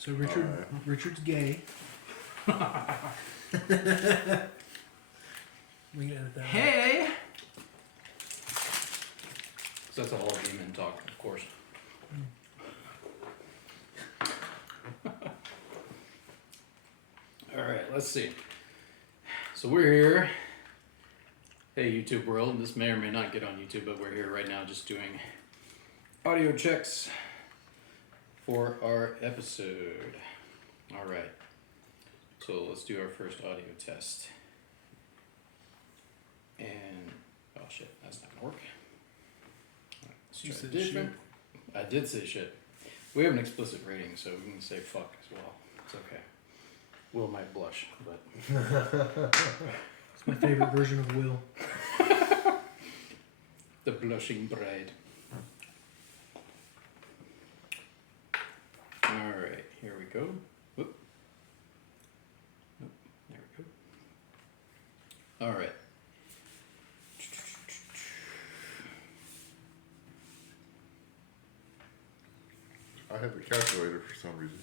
So Richard's gay. We can edit that. Hey! So that's all demon talk, of course. Alright, let's see. So we're here. Hey, YouTube world. This may or may not get on YouTube, but we're here right now just doing audio checks for our episode. Alright. So let's do our first audio test. And, oh shit, that's not gonna work. Right, let's You try said different. I did say shit. We have an explicit rating, so we can say fuck as well. It's okay. Will might blush, but It's my favorite version of Will. the blushing bride. Alright, here we go. Whoop. Nope, there we go. Alright. I have a calculator for some reason.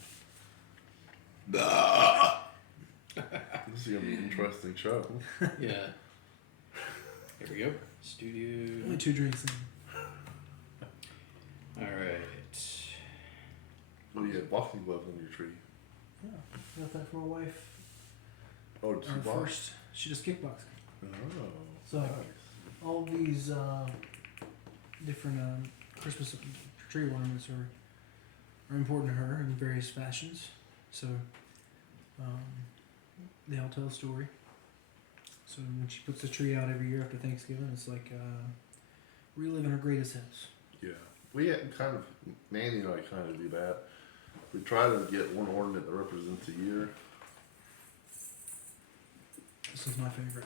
This is gonna be an interesting show. Yeah. Here we go. Studio. Only 2 drinks in. Alright. Oh, you have boxing gloves on your tree. Yeah, got that for my wife. Oh, it's Our box. first, she does kickboxing. Oh, So nice. all these different Christmas tree ornaments are important to her in various fashions. So they all tell a story. So when she puts the tree out every year after Thanksgiving, it's like reliving her greatest hits. Yeah. We kind of, Manny and I kind of do that. We try to get one ornament that represents a year. This is my favorite.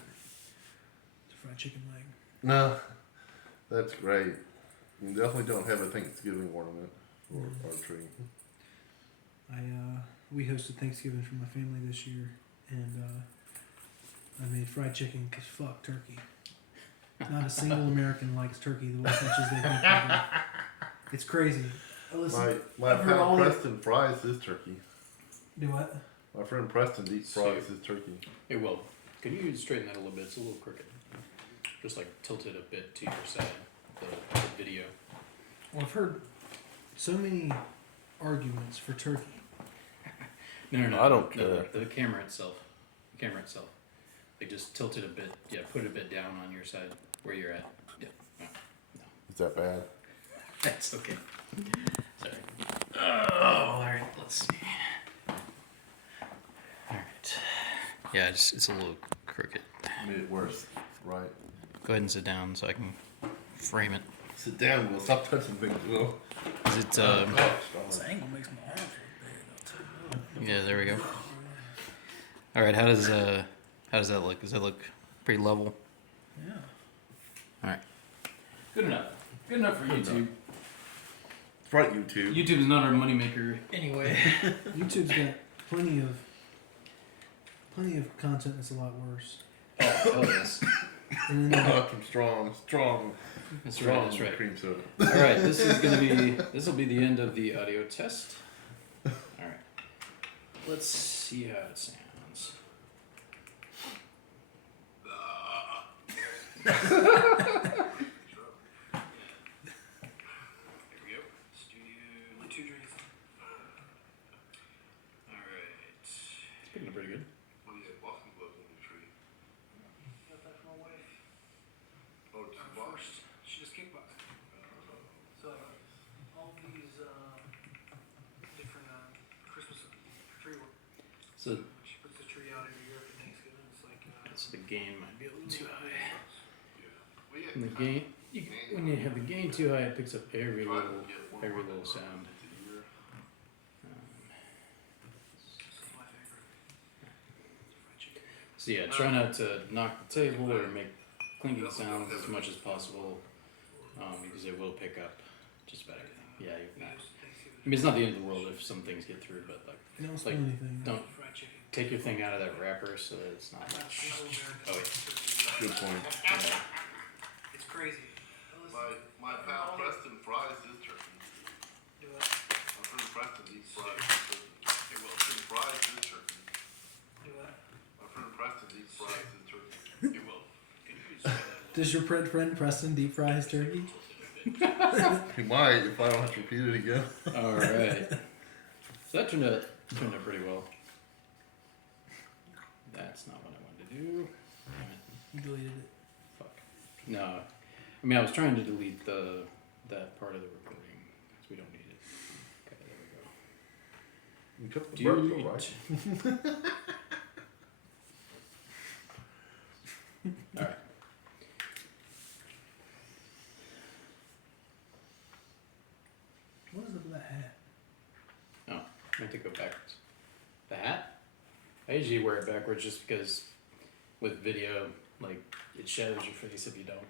It's a fried chicken leg. No, that's great. We definitely don't have a Thanksgiving ornament for our tree. We hosted Thanksgiving for my family this year, and I made fried chicken because fuck turkey. Not a single American likes turkey the way much as they think they do. It's crazy. Listen, My I've heard all pal the- Preston fries his turkey. do what? My friend Preston deep fries his turkey. Hey, Will, can you straighten that a little bit? It's a little crooked. Just like tilt it a bit to your side, the video. Well, I've heard so many arguments for turkey. No. I don't No, care. the camera itself. The camera itself. Like just tilt it a bit. Yeah, put it a bit down on your side where you're at. Yeah. No. Is that bad? That's okay. Sorry. Oh, alright, let's see. Alright. Yeah, it's a little crooked. Made it worse, right? Go ahead and sit down so I can frame it. Sit down, Will. Stop touching things, Will. Is it, This angle makes my arms look big. yeah, there we go. Alright, how does that look? Does that look pretty level? Yeah. Alright. Good enough. Good enough for YouTube. It's right, YouTube. YouTube's not our moneymaker anyway. YouTube's got plenty of content that's a lot worse. Oh, yes. And then I'm strong. That's right, that's right. Cream soda. Alright, this will be the end of the audio test. Alright. Let's see how it sounds. Here we go. Studio. only 2 drinks. Alright. It's picking up pretty good. What do you have boxing gloves on your tree? Got that for my wife. Oh, it's Our box. first, she does kickboxing. So all these different Christmas tree ornaments. So, She puts the tree out every year after Thanksgiving. It's like so the gain might be a little too high. We And the gain, when you have the gain too high, it picks up every little sound. this is my favorite. Fried chicken. So yeah, try not to knock the table or make clinking sounds as much as possible, because it will pick up just about everything. Yeah, you're not. I mean, it's not the end of the world if some things get through, but like, You don't like, smell anything. don't Fried chicken. take your thing out of that wrapper so that it's not. Oh, Good point. yeah. It's crazy. My pal Preston fries his turkey. Do it. My friend Preston deep fries his turkey. Does your friend Preston deep fry his turkey? He might if I don't have to repeat it again. All right. So that turned out pretty well. That's not what I wanted to do. Damn it. You deleted it. Fuck. No. I mean, I was trying to delete that part of the recording because we don't need it. Okay, there we go. You took the burp though, right? All right. What is up with that hat? Oh, I have to go backwards. The hat? I usually wear it backwards just because with video, like, it shadows your face if you don't.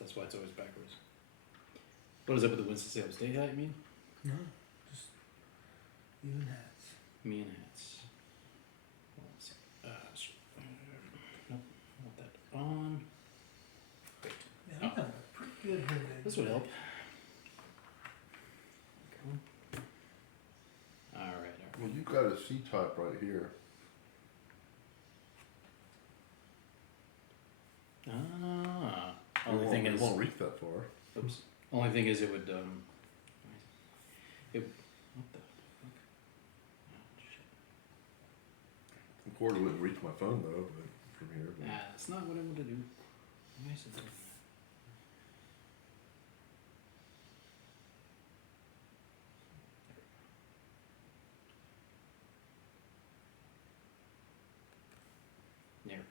That's why it's always backwards. What is up with the Winston-Salem State hat, you mean? No, just even hats. Me and hats. Let's see. Nope, I want that on. Wait. Yeah, I'm having a pretty good hair day. This would help. Alright. Well, you've got a C-type right here. Only thing is, it won't reach that far. oops. Only thing is, it would what the fuck? Oh, shit. The cord wouldn't reach my phone though, but from here. But. Nah, that's not what I want to do. Why is it doing that? There.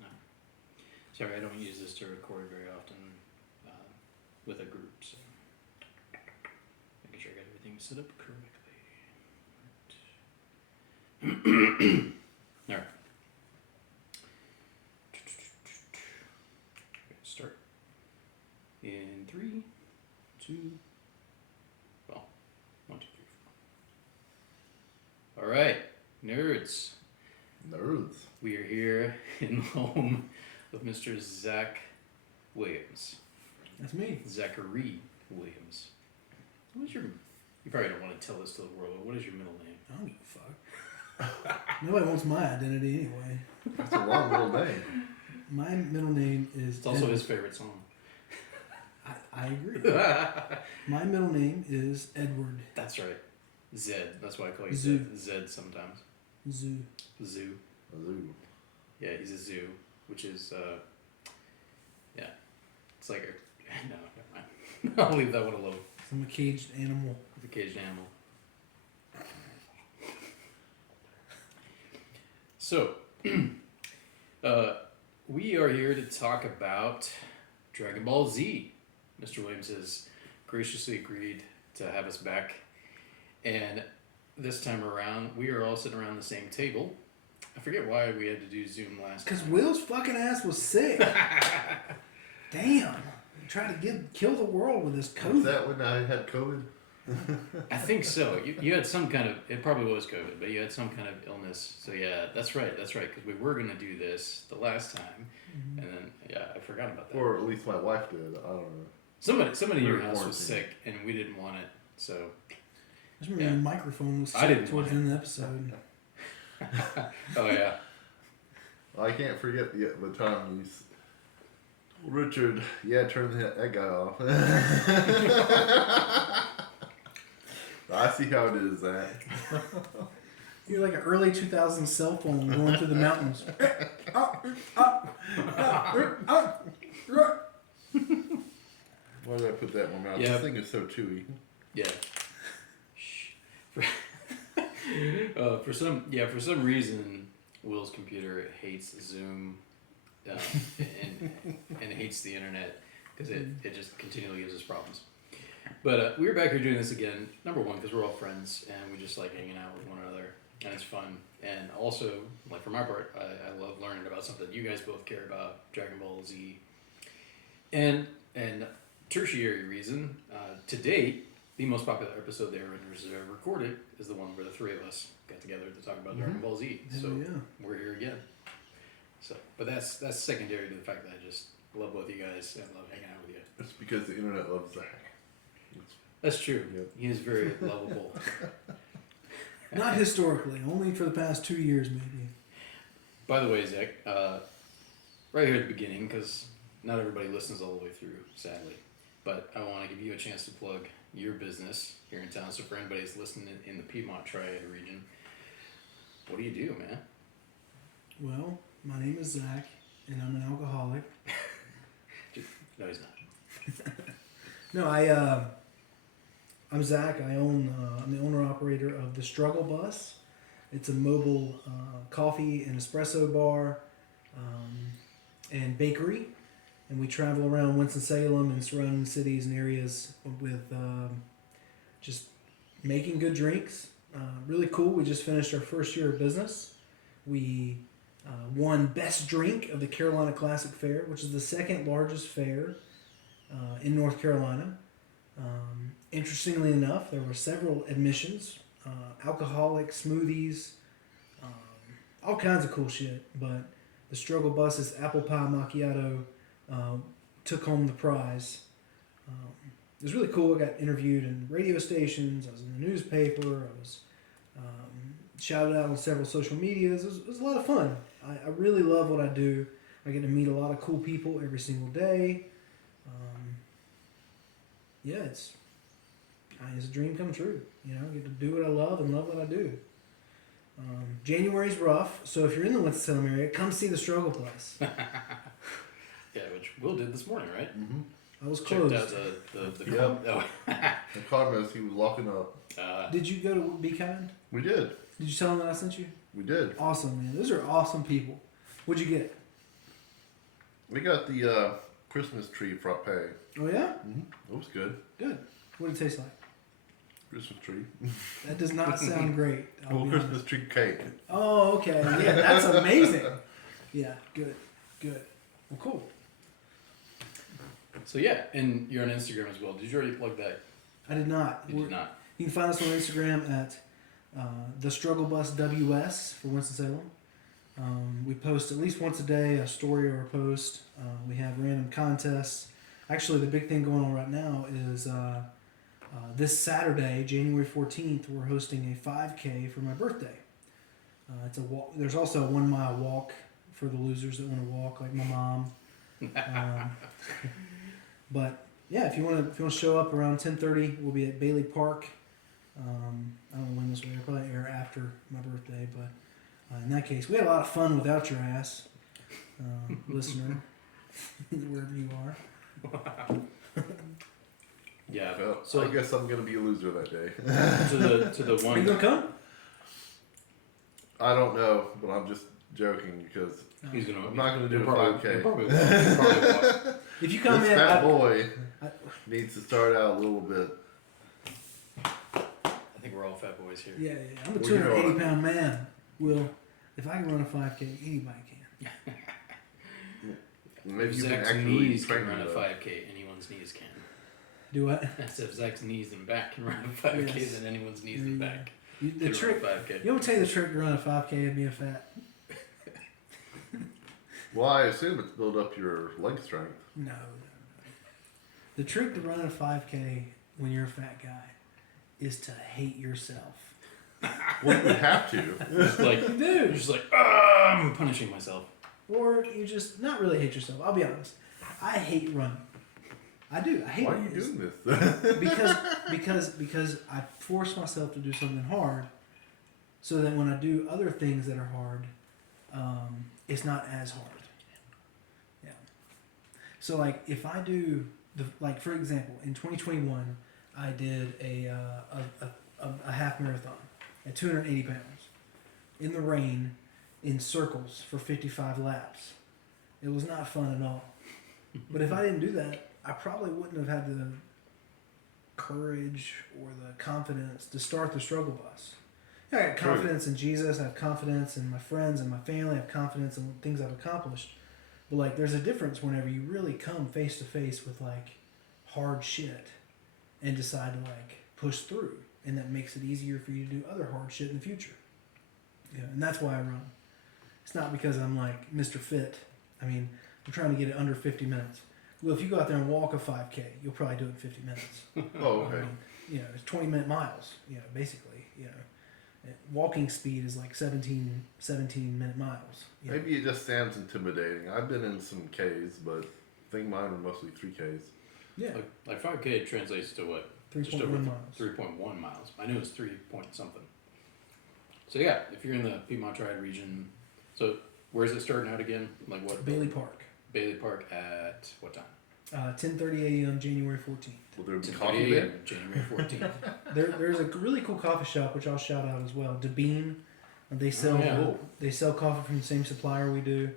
No. Sorry, I don't use this to record very often with a group, so making sure I got everything set up correctly. Alright. Start. In 3, 2, well, 1, 2, 3, 4. Alright, nerds. Nerds. We are here in the home of Mr. Zac Williams. That's me. Zachary Williams. What is your... You probably don't want to tell this to the world, but what is your middle name? I don't give a fuck. Nobody wants my identity anyway. That's a long little name. My middle name is... It's also his favorite song. I agree. My middle name is Edward. That's right. Zed. That's why I call you Zoo. Zed sometimes. Zoo. Zoo. A zoo. Yeah, he's a zoo, which is, yeah. It's like a... No, never mind. I'll leave that one alone. I'm a caged animal. The caged animal. So, we are here to talk about Dragon Ball Z. Mr. Williams has graciously agreed to have us back. And this time around, we are all sitting around the same table. I forget why we had to do Zoom last time. Because Will's fucking ass was sick. Damn. He tried to kill the world with his Was COVID. that when I had COVID? I think so. You had some kind of, it probably was COVID, but you had some kind of illness. So yeah, that's right, because we were going to do this the last time. Mm-hmm. And then, yeah, I forgot about that. Or at least my wife did. I don't know. Somebody in your We were house was quarantined. sick, and we didn't want it, so... I just remember Yeah. the microphone was I sick didn't towards want the end of the episode. Oh, yeah. I can't forget the time you told Richard, yeah, turn that guy off. I see how it is, Zach. You're like an early 2000s cell phone going through the mountains. Why did I put that in my mouth? Yeah. This thing is so chewy. Yeah. Shh. For some reason, Will's computer hates Zoom and hates the internet because it just continually gives us problems. But we're back here doing this again. Number one, because we're all friends and we just like hanging out with one another, and it's fun. And also, like for my part, I love learning about something you guys both care about, DragonballZ. And tertiary reason, to date, the most popular episode they ever recorded is the one where the three of us got together to talk about Dragon Ball Z. So yeah. we're here again. So, but that's secondary to the fact that I just love both you guys and love hanging out with you. It's because the internet loves Zach. That's true. Yep. He is very lovable. Not historically, only for the past 2 years, maybe. By the way, Zach, right here at the beginning, because not everybody listens all the way through, sadly. But I want to give you a chance to plug your business here in town. So for anybody that's listening in the Piedmont Triad region, what do you do, man? Well, my name is Zac, and I'm an alcoholic. No, he's not. No, I'm Zac. I'm the owner-operator of the DragonballZ. It's a mobile coffee and espresso bar and bakery. And we travel around Winston-Salem and surrounding cities and areas with just making good drinks. Really cool. We just finished our first year of business. We won Best Drink of the Carolina Classic Fair, which is the second largest fair in North Carolina. Interestingly enough, there were several admissions, alcoholic smoothies, all kinds of cool shit. But the DragonballZ's apple pie macchiato took home the prize. It was really cool. I got interviewed in radio stations. I was in the newspaper. I was shouted out on several social medias. It was a lot of fun. I really love what I do. I get to meet a lot of cool people every single day. Yeah, it's a dream come true. You know, I get to do what I love and love what I do. January's rough, so if you're in the Winston-Salem area, come see the DragonballZ. Yeah, which Will did this morning, right? Mm-hmm. I was closed. Checked out the Yep. oh. I caught him as he was locking up. Did you go to Be Kind? We did. Did you tell them that I sent you? We did. Awesome, man. Those are awesome people. What'd you get? We got the Christmas tree frappe. Oh, yeah? Mm-hmm. It was good. Good. What did it taste like? Christmas tree. That does not sound great. I'll Well, be Christmas honest. tree cake. Oh, okay. Yeah, that's amazing. Yeah, good. Good. Well, cool. So yeah, and you're on Instagram as well. Did you already plug that? I did not. You did not. You can find us on Instagram at the DragonballZ WS for Winston-Salem. We post at least once a day a story or a post. We have random contests. Actually, the big thing going on right now is this Saturday, January 14th, we're hosting a 5K for my birthday. It's a walk. There's also a 1 mile walk for the losers that want to walk, like my mom. But yeah, if you want to show up around 10:30, we'll be at Bailey Park. I don't know when this will air. Probably air after my birthday, but in that case, we had a lot of fun without your ass, listener, wherever you are. Yeah. Well, So I guess I'm gonna be a loser that day. to the Are one. you gonna come? I don't know, but I'm just joking because He's gonna. I'm not gonna do he'll a probably- 5K. he'll probably walk. If you come this in, fat boy I- needs to start out a little bit. I think we're all fat boys here. yeah, I'm a Well, you know 280-pound man. Will, if I can run a 5K, anybody can. Maybe If you can Zach's actually knees train can run me a though. 5K, anyone's knees can. Do what? That's if Zach's knees and back can run a 5K, Yes. then anyone's knees There and you go. back The can trick. run a 5K. You want to tell you the trick to run a 5K and be a fat? Well, I assume it's build up your leg strength. No. The trick to running a 5K when you're a fat guy is to hate yourself. Well, you have to. Just like, You you're do. just like, I'm punishing myself. Or you just not really hate yourself. I'll be honest. I hate running. I do. I hate Why it. are you doing this? because I force myself to do something hard, so that when I do other things that are hard, it's not as hard. Yeah. So like if I do like for example in 2021 I did a half marathon at 280 pounds in the rain in circles for 55 laps. It was not fun at all. But if I didn't do that, I probably wouldn't have had the courage or the confidence to start the DragonballZ. Yeah, I have True. confidence in Jesus. I have confidence in my friends and my family. I have confidence in things I've accomplished. But like, there's a difference whenever you really come face to face with like hard shit and decide to like push through, and that makes it easier for you to do other hard shit in the future. Yeah, and that's why I run. It's not because I'm like Mr. Fit. I mean, I'm trying to get it under 50 minutes. Well, if you go out there and walk a 5K, you'll probably do it in 50 minutes. Oh, I okay. mean, you know, it's 20-minute miles, you know, basically, you know. Walking speed is like 17 minute miles. You know? Maybe it just sounds intimidating. I've been in some Ks, but I think mine were mostly 3Ks. Yeah. Like 5K translates to what? 3.1 miles. 3.1 miles. I knew it was 3 point something. So yeah, if you're in the Piedmont Triad region, so where's it starting out again? Like what? Bailey Park. Bailey Park at what time? 10:30 a.m. January 14th. Will there be 10:30 coffee there? a.m. January 14th. There's a really cool coffee shop which I'll shout out as well. DeBean. They sell yeah. they sell coffee from the same supplier we do.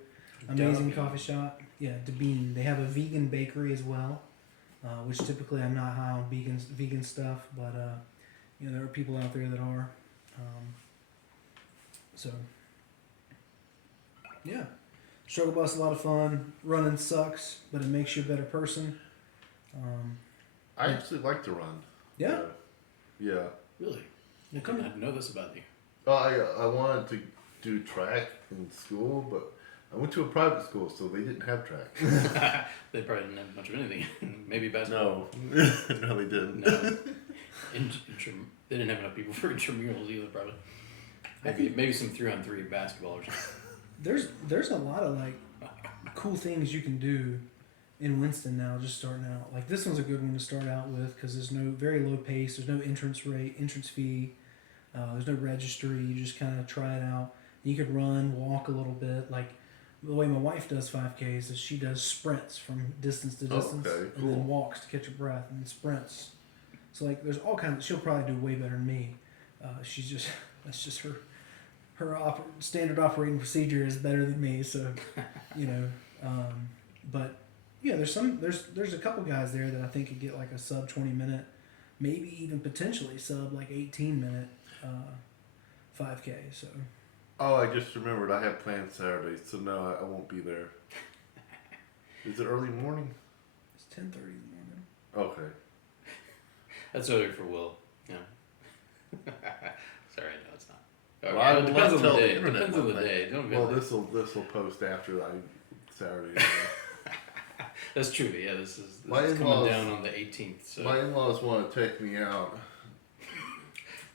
Amazing DeBean. coffee shop. Yeah, DeBean. They have a vegan bakery as well, which typically I'm not high on vegan stuff, but you know there are people out there that are. So yeah, struggle bus is a lot of fun. Running sucks, but it makes you a better person. I actually like to run. Yeah. Yeah. Really? I Well, come did not know this about you. I wanted to do track in school, but I went to a private school, so they didn't have track. They probably didn't have much of anything. Maybe basketball. No, no, they didn't. No. They didn't have enough people for intramurals either, probably. Maybe some 3-on-3 basketball or something. There's a lot of like cool things you can do in Winston now, just starting out. Like this one's a good one to start out with because there's no very low pace. There's no entrance fee. There's no registry. You just kind of try it out. You could run, walk a little bit. Like the way my wife does 5Ks is she does sprints from distance to distance, okay, and then walks to catch her breath, and then sprints. So like there's all kinds. She'll probably do way better than me. That's just her standard operating procedure is better than me. So you know, but. Yeah, there's a couple guys there that I think could get like a sub 20 minute, maybe even potentially sub like 18 minute 5K. So. Oh, I just remembered. I have plans Saturday, so no, I won't be there. Is it early morning? It's 10:30 in the morning. Okay. That's early for Will. Yeah. Sorry, no, it's not. Well, It depends on the tell day. internet Depends on the one thing. day. Don't be Well, like- this will post after Saturday. That's true. Yeah, this is My coming in-laws- down on the 18th. So My in-laws want to take me out.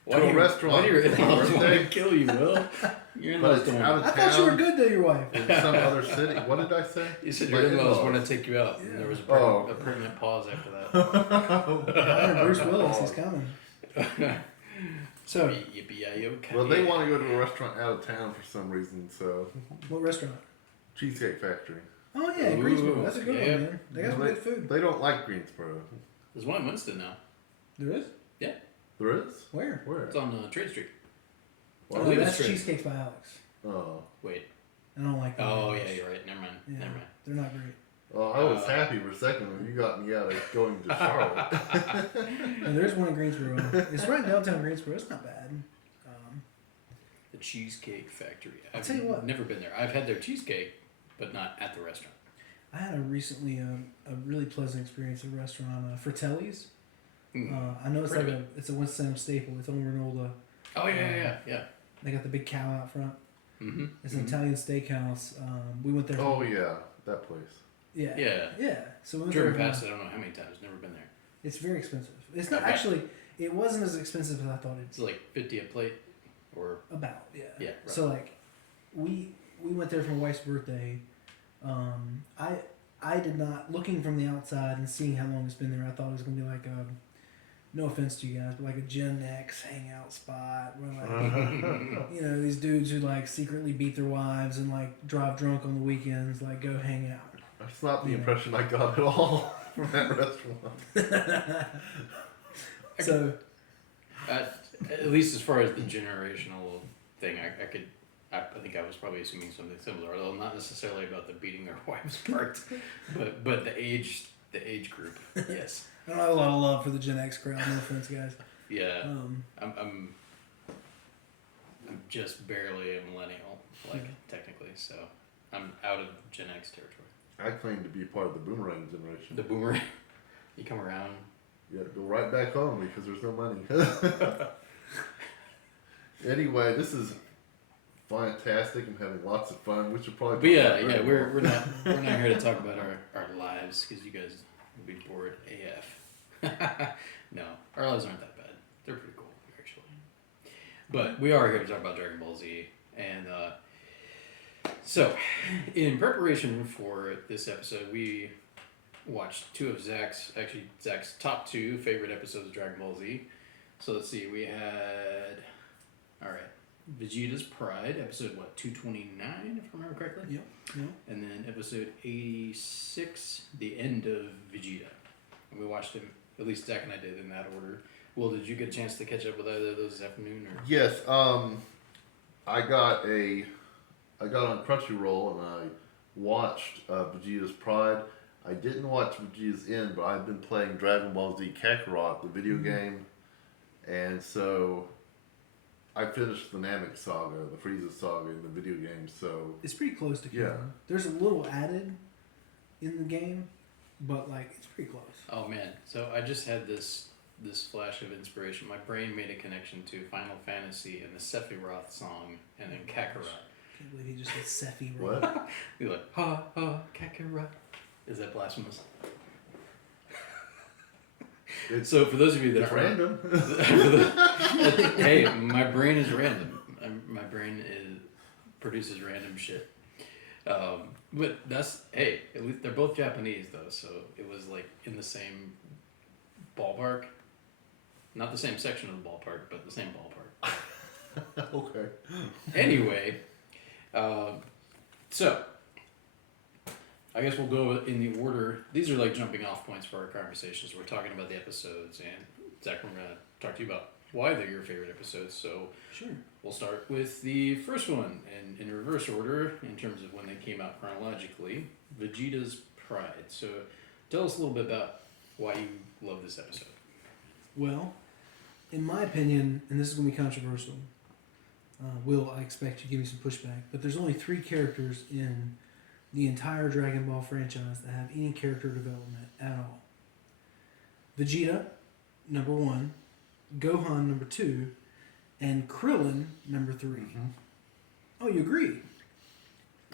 why to do a you, restaurant Why do your for my in-laws want to birthday. kill you, Will? Your But in-laws it's don't. out of I thought you were town. good to your wife. In some other city. What did I say? You said My your in-laws in-laws. want to take you out, and there was a Oh. permanent pause after that. Bruce Willis is coming. So, Yippee-yi-yo-ki. Well, they want to go to a restaurant out of town for some reason, so what restaurant? Cheesecake Factory. Oh yeah, Ooh, Greensboro. That's a good yeah. one, man. They got some Well, good food. They don't like Greensboro. There's one in Winston now. There is? There is? Where? Where? It's on Trade Street. Well, I Oh, believe that's it's true. Cheesecakes by Alex. Oh. Wait. I don't like them. Oh very yeah, much. you're right. Never mind. Yeah, Never mind. they're not great. Well, I was happy for a second when you got me out of going to Charlotte. And there's one in Greensboro. It's right in downtown Greensboro. It's not bad. The Cheesecake Factory. I'll tell you what. Never been there. I've had their cheesecake, but not at the restaurant. I had a really pleasant experience at a restaurant, Fratelli's. I know it's Heard like of it's a Winston staple. It's on Ronaldo. Oh yeah. They got the big cow out front. Mm-hmm. It's an Italian steakhouse. We went there. Oh, yeah. That place. Yeah. Yeah. Yeah. So we went Driven there. past it, I don't know how many times. Never been there. It's very expensive. It's not Okay. actually. It wasn't as expensive as I thought It's like 50 a plate, or about. Yeah. yeah. Right. So like, we went there for my wife's birthday. I did not, looking from the outside and seeing how long it's been there, I thought it was gonna be like a, no offense to you guys, but like a Gen X hangout spot where like you know, these dudes who like secretly beat their wives and like drive drunk on the weekends like go hang out. That's not the Yeah. impression I got at all from that restaurant. So At least as far as the generational thing, I think I was probably assuming something similar, although not necessarily about the beating their wives part, but the age group. Yes. I don't have a lot of love for the Gen X crowd. No offense, guys. Yeah. Um, I'm just barely a millennial, like technically, so I'm out of Gen X territory. I claim to be part of the boomerang generation. The boomer, you come around. Yeah, go right back home because there's no money. Anyway, this is fantastic. I'm having lots of fun. We should probably. But yeah, talk about yeah, that we're more. not here to talk about our lives because you guys will be bored AF. No, our lives aren't that bad. They're pretty cool actually. But we are here to talk about Dragon Ball Z. And so, in preparation for this episode, we watched two of Zach's top 2 favorite episodes of Dragon Ball Z. So let's see, we had, alright, Vegeta's Pride, episode 229, if I remember correctly? Yep. And then episode 86, The End of Vegeta. And we watched them, at least Zach and I did, in that order. Will, did you get a chance to catch up with either of those this afternoon? Or? Yes. I got on Crunchyroll and I watched Vegeta's Pride. I didn't watch Vegeta's End, but I've been playing Dragon Ball Z Kakarot, the video game, and so I finished the Namek saga, the Frieza saga in the video game. So it's pretty close to canon. Yeah. There's a little added in the game, but like it's pretty close. Oh man! So I just had this flash of inspiration. My brain made a connection to Final Fantasy and the Sephiroth song, and then Kakarot. I can't believe he just said Sephiroth. what? You're like, ha ha, Kakarot. Is that blasphemous? It's, So for those of you that it's are random. hey, my brain is random. My brain produces random shit. But that's, hey, at least they're both Japanese though, so it was like in the same ballpark. Not the same section of the ballpark, but the same ballpark. Okay. Anyway, so I guess we'll go in the order. These are like jumping off points for our conversations. We're talking about the episodes, and Zach, we're going to talk to you about why they're your favorite episodes. So Sure. we'll start with the first one, and in reverse order in terms of when they came out chronologically. Vegeta's Pride. So tell us a little bit about why you love this episode. Well, in my opinion, and this is going to be controversial, Will, I expect you to give me some pushback, but there's only 3 characters in the entire Dragon Ball franchise that have any character development at all. Vegeta, number 1, Gohan, number 2, and Krillin, number 3. Mm-hmm. Oh, you agree?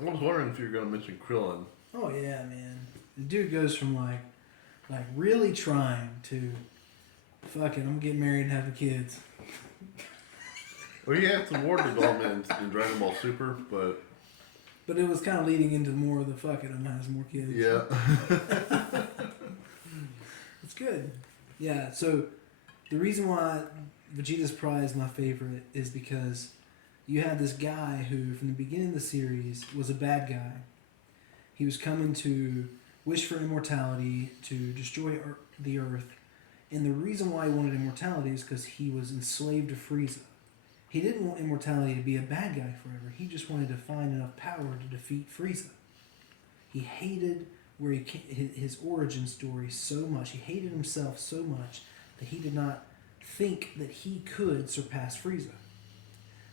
I was wondering if you were going to mention Krillin. Oh, yeah, man. The dude goes from, like really trying to, fuck it, I'm going to get married and have kids. Well, he had some war development in Dragon Ball Super, but it was kind of leading into more of the fuck it, I'm going to have some more kids. yeah. It's good. Yeah, so the reason why Vegeta's Pride is my favorite is because you had this guy who, from the beginning of the series, was a bad guy. He was coming to wish for immortality, to destroy the Earth. And the reason why he wanted immortality is because he was enslaved to Frieza. He didn't want immortality to be a bad guy forever. He just wanted to find enough power to defeat Frieza. He hated his origin story so much. He hated himself so much that he did not think that he could surpass Frieza.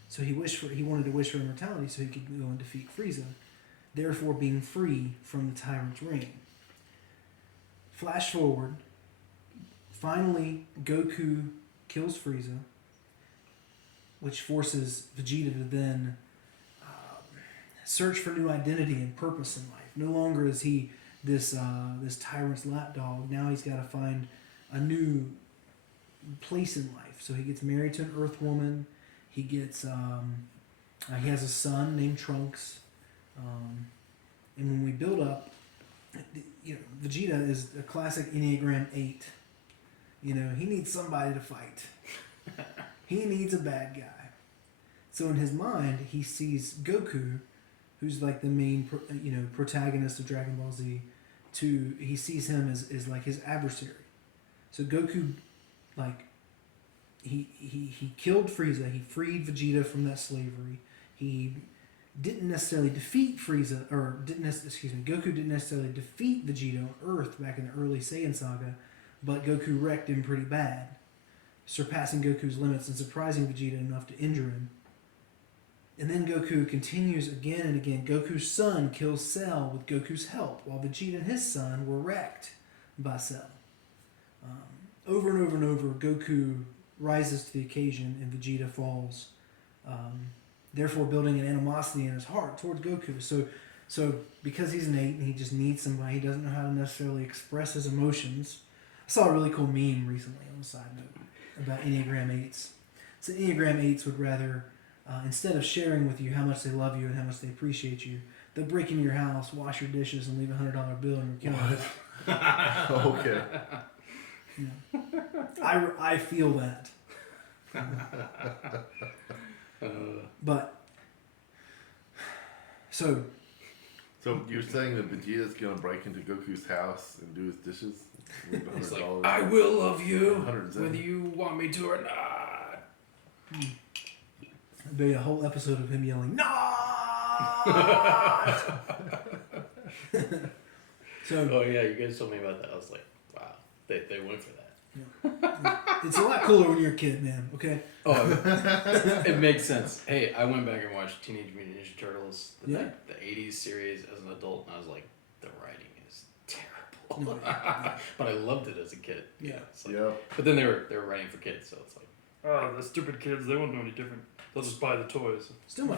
So he wanted to wish for immortality so he could go and defeat Frieza, therefore being free from the tyrant's reign. Flash forward. Finally, Goku kills Frieza, which forces Vegeta to then search for new identity and purpose in life. No longer is he this tyrant's lapdog. Now he's got to find a new place in life. So he gets married to an Earth woman. He gets he has a son named Trunks. And when we build up, Vegeta is a classic Enneagram 8. He needs somebody to fight. He needs a bad guy. So in his mind, he sees Goku, who's like the main protagonist of Dragon Ball Z. He sees him as like his adversary. So Goku, like, he killed Frieza. He freed Vegeta from that slavery. He didn't necessarily defeat Frieza, Goku didn't necessarily defeat Vegeta on Earth back in the early Saiyan saga, but Goku wrecked him pretty bad, surpassing Goku's limits and surprising Vegeta enough to injure him. And then Goku continues again and again. Goku's son kills Cell with Goku's help, while Vegeta and his son were wrecked by Cell. Over and over and over, Goku rises to the occasion and Vegeta falls, therefore building an animosity in his heart towards Goku. So because he's an 8 and he just needs somebody, he doesn't know how to necessarily express his emotions. I saw a really cool meme recently on the side note about Enneagram 8s. So Enneagram 8s would rather, instead of sharing with you how much they love you and how much they appreciate you, they'll break into your house, wash your dishes, and leave $100 bill in your counter. Okay. You know, I feel that. But so So you're saying that Vegeta's gonna break into Goku's house and do his dishes? Leave He's like, $100? I will love you, 107. whether you want me to or not. there'd be a whole episode of him yelling, "No!" So Oh yeah, you guys told me about that. I was like, wow, they went for that. it's a lot cooler when you're a kid, man. Okay. Oh, it makes sense. Hey, I went back and watched Teenage Mutant Ninja Turtles, the 80s series as an adult, and I was like, the writing is terrible. No, yeah. But I loved it as a kid. Yeah. It's like, Yeah. But then they were writing for kids, so it's like, oh, the stupid kids, they won't know any different. They'll just buy the toys. Still my favorite.